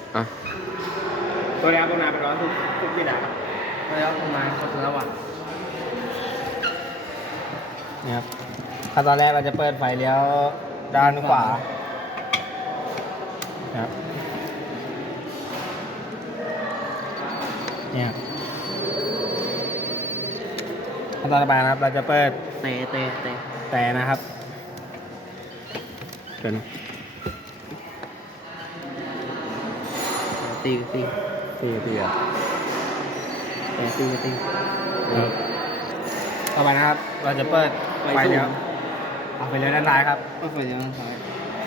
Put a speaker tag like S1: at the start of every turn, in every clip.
S1: อ่ะ
S2: ตัวแรกพวกนายเป็นร้อนทุกที่ไหนครับ
S3: แล้วทำไมเขาถึงระหว่าง
S2: นี่ครับขั้นตอนแรกเราจะเปิดไฟเลี้ยวด้านขวาครับเนี่ยขั้นตอนต่อไปนะครับ เราจะเปิด
S3: เตะ
S2: แต่นะครับเป็น
S3: ตี
S2: ตีอ่ะ
S3: แต่ตี
S2: ครับต่อไปนะครับ เราจะเปิดไฟเลี้ยวเอาไฟเลี้ยวด้านซ้ายครับ
S3: ก็ไฟเลี้ยวทางซ้าย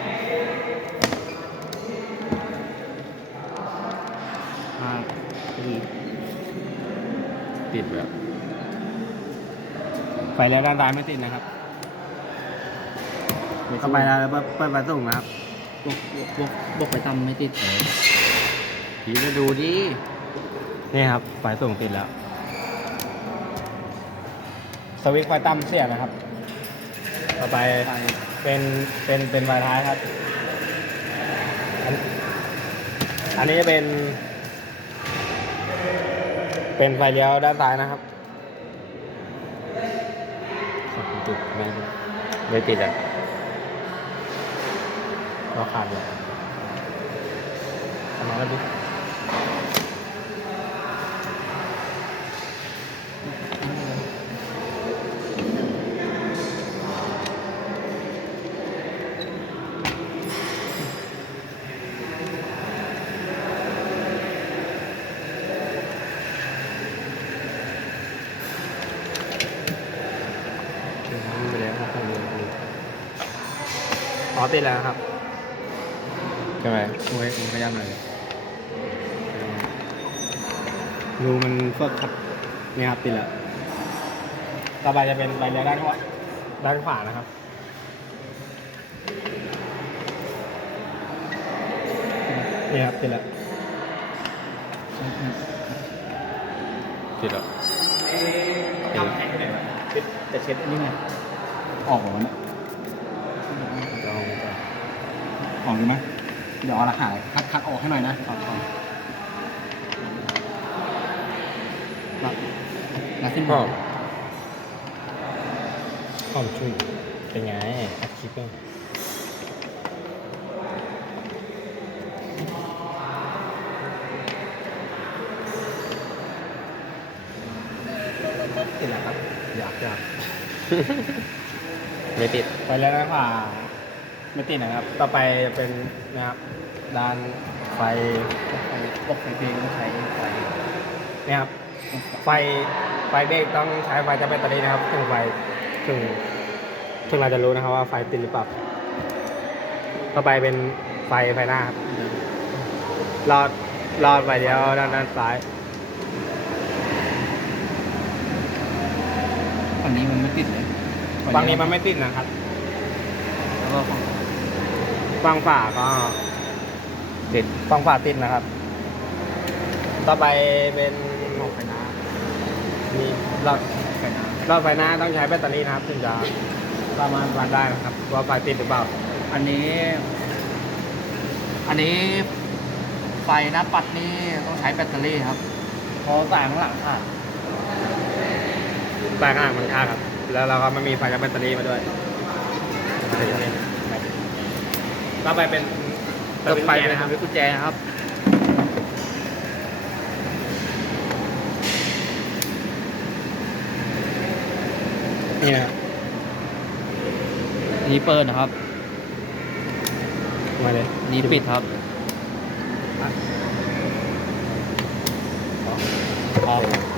S3: ตี
S1: ติดแบบ
S2: ไฟเลี้ยวด้านซ้ายไม่ติดนะครับต่อไปเราจะเปิดไฟสูงนะครับ
S3: บกไปทำไม่ติด
S1: ผีมาดูดิ
S2: นี่ครับไฟสูงติดแล้ว สวิตช์ไฟต่ำเสียนะครับ ต่อไปเป็นไฟท้ายครับ อันนี้จะเป็นไฟเลี้ยวด้านซ้ายนะครับ
S1: จุดไม่ติดอ่ะ
S2: เราขาดเลยทำมาแล้วดิไปแล้วครับอ๋อติดแล้วครับ
S1: ใช่ไหม
S2: โอ้ยผมพยายามหน่อยรูมันเฟิกครับนี่ครับติดแล้วต่อไปจะเป็นไฟเลี้ยวด้านขวานะครับนี่ครับติดแล้ว
S1: ติดอ่ะ
S2: ทำแข็งเลยจะเช็ดอันนี้ไงออกหรอวะเนี่ยลองดูก่อนออกดูไหมเดี๋ยวเอาละหายคัดออกให้หน่อยนะออกแล้วขึ้น
S1: พ่อ
S2: หอมช่วยเป็นไงอัดคลิปเองติดแล้วครับอยาก
S1: ไม่ติด
S2: ไปแล้วนะขวาไม่ติดนะครับ ต่อไปเป็นนะครับด้านไฟ
S3: บกไฟเพลงใช้ไฟ
S2: เนี่ยครับไฟเบรกต้องใช้ไฟจากแบตเตอรี่นะครับถึงเราจะรู้นะครับว่าไฟติดหรือเปล่าต่อไปเป็นไฟหน้าครับลอดไฟเดียวด้านซ้าย
S3: ฝั่งนี้มันไม่ติดเลย
S2: ฝั่งนี้มันไม่ติดนะครับ
S3: แล้วก็ฝั่ง
S2: ฝั่งฝาก็ติดฝั่งฝาติดนะครับ ต่อไปเป็น
S3: ออกไฟน้
S2: มีหลอด
S3: ำไฟน้
S2: หลอดไฟหน้าต้องใช้แบตเตอรี่นะครับถึงจะสามารถวัดได้นะครับว่าไฟติดหรือเปล่า
S3: ำอันนี้ไฟหน้าปัดนี่ต้องใช้แบตเตอรี่ครับเพราะสายข้างหลังขาด
S2: แปลงอ่างมันค่าครับ แล้วเราก็ไม่มีไฟจากแบตเตอรี่มาด้วยต่อไปเป็น
S3: ต่อไป
S2: กุญแจ
S3: นะ
S2: นะ
S3: ค
S2: ค
S3: รั
S2: รั
S3: บบ กุญแจครับ
S2: นี่นะ
S3: อันนี้เปิดนะครับ
S2: มาเลย
S3: อันนี้ปิดครับ
S2: ออก